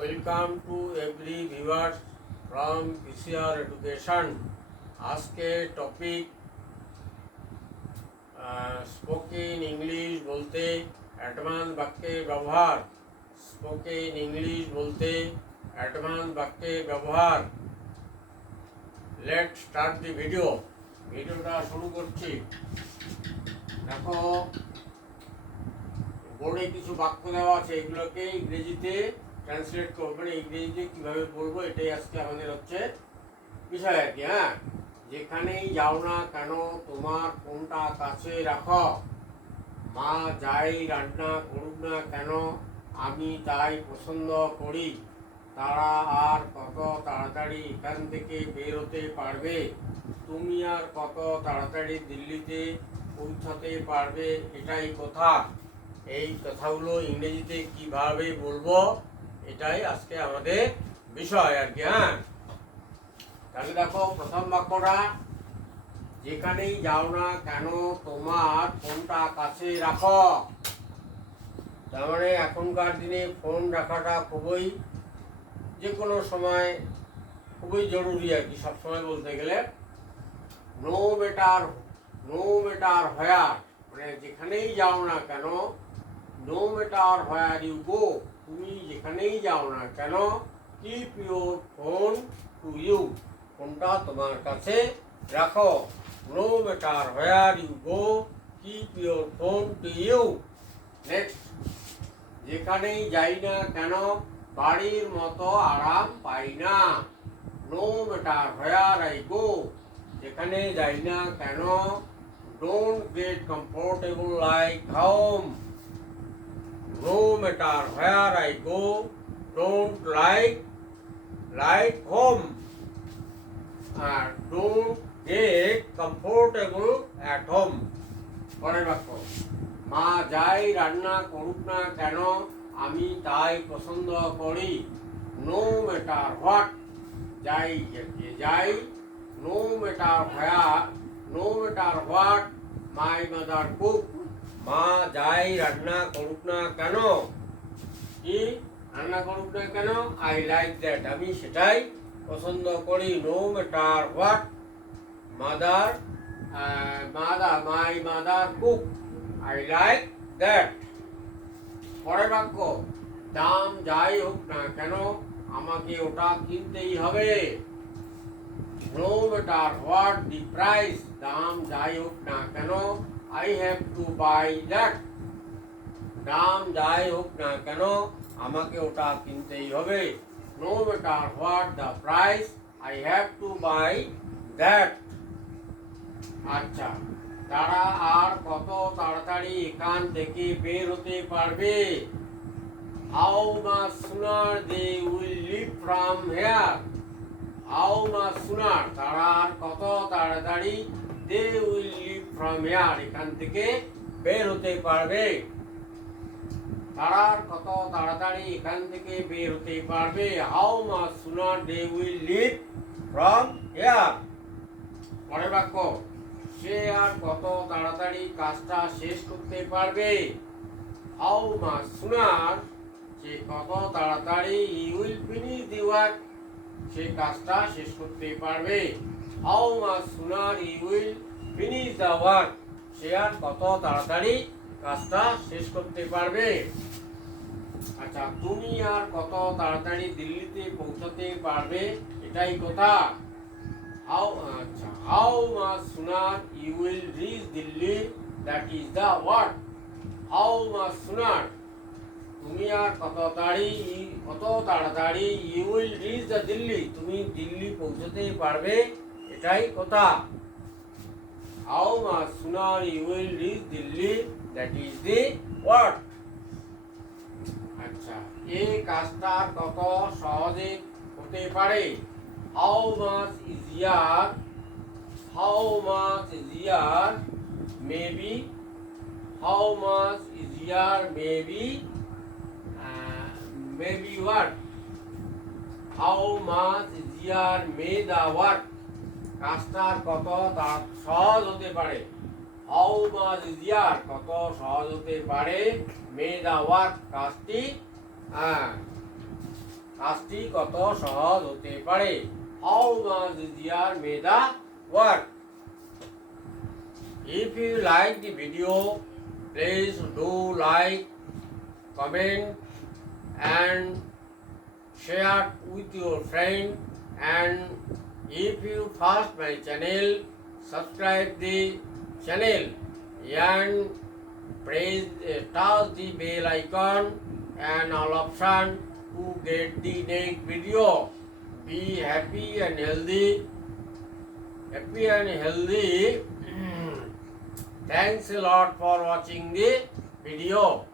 Welcome to every viewers from PCR education আজকে topic spoken English বলতে advance বাক্যের ব্যবহার। স্পোকেন ইংলিশ বলতে অ্যাডভান্স বাক্যের ব্যবহার। লেট স্টার্ট দি ভিডিও ভিডিওটা শুরু করছি। দেখো, বোর্ডে কিছু বাক্য দেওয়া আছে, এগুলোকে ইংরেজিতে ট্রান্সলেট করব মানে ইংরেজিতে কীভাবে বলব এটাই আজকে আমাদের হচ্ছে বিষয় আর কি হ্যাঁ? যেখানেই যাও না কেন, তোমার ফোনটা কাছে রাখো? মা যাই রান্না করুক না কেন, আমি তাই পছন্দ করি। তারা আর কত তাড়াতাড়ি এখান থেকে বের হতে পারবে? তুমি আর কত তাড়াতাড়ি দিল্লিতে পৌঁছাতে পারবে? এটাই কথা। এই কথাগুলো ইংরেজিতে কীভাবে বলব? এটাই আজকে আমাদের বিষয় আর কি হ্যাঁ? তাহলে দেখো, প্রথম বাক্যটা, যেখানেই যাও না কেন, তোমার ফোনটা কাছে রাখো। তার মানে এখনকার দিনে ফোন রাখাটা খুবই যে কোনো সময় খুবই জরুরি আর কি, সবসময় বলতে গেলে। No better no better where মানে যেখানেই যাও না কেন no matter where you go তুমি যেখানেই যাও না কেন keep your phone to you ফোনটা তোমার কাছে রাখো no matter where you go keep your phone to you next যেখানেই যাই না কেন বাড়ির মতো আরাম পাই না no matter where I go যেখানে যাই না কেন don't get comfortable like home no matter where I go, don't like like home and don't get comfortable at home. পরের বাক্য মা যাই রান্না করুক না কেন আমি তাই পছন্দ করি নো ম্যাটার হোয়াট যাই যাই no matter where no matter what my mother cook মা যাই রান্না করুক না কেন? কি রান্না করুক না কেন? আই লাইক দ্যাট আমি সেটাই পছন্দ করি no matter what mother mother my mother cook I like that পরের বাক্য, দাম যাই হোক না কেন, আমাকে ওটা কিনতেই হবে। No matter what the price দাম যাই হোক না কেন I have to buy that দাম যাই হোক না কেন, আমাকে ওটা কিনতেই হবে। No matter what the price I have to buy that আচ্ছা তারা আর কত তাড়াতাড়ি এখান থেকে বের হতে পারবে? How much sooner they will leave from here how much sooner তারা আর কত তাড়াতাড়ি দে উইল ফ্রম এখান থেকে বের হতে পারবে। তারা কত তাড়াতাড়ি এখান থেকে বের হতে পারবে। How much sooner they will leave from here. পরের বাক্য, সে আর কত তাড়াতাড়ি কাজটা শেষ করতে পারবে। হাউ মাস সুনার সে কত তাড়াতাড়ি উইল ফিনিশ দি ওয়ার্ক, সে কাজটা শেষ করতে পারবে। How much sooner he will finish the work সে আর কত তাড়াতাড়ি কাজটা শেষ করতে পারবে? আচ্ছা তুমি আর কত তাড়াতাড়ি দিল্লিতে পৌঁছাতে পারবে এটাই কথা? হাউ আচ্ছা how much sooner you will reach Delhi that is the word how much sooner তুমি আর কত তাড়ি কত তাড়াতাড়ি you will reach the Delhi তুমি দিল্লি পৌঁছতে পারবে এটাই কথা। How much sooner you will reach Delhi that is the word আচ্ছা এই কাজটা কত সহজে হতে পারে। How much easier how much easier maybe how much easier maybe maybe work how much easier may the work কাজটার কত? তার সহজ হতে পারে। হাউ মাচ ইজিয়ার কত সহজ হতে পারে? মে দা ওয়ার্ক কাজটি হ্যাঁ কাজটি কত সহজ হতে পারে? How much easier may the work If you like the video, please do like, comment and share with your friend and if you first my channel, subscribe the channel and press touch the bell icon and all option to get the next video. Be happy and healthy. Happy and healthy. Thanks a lot for watching the video.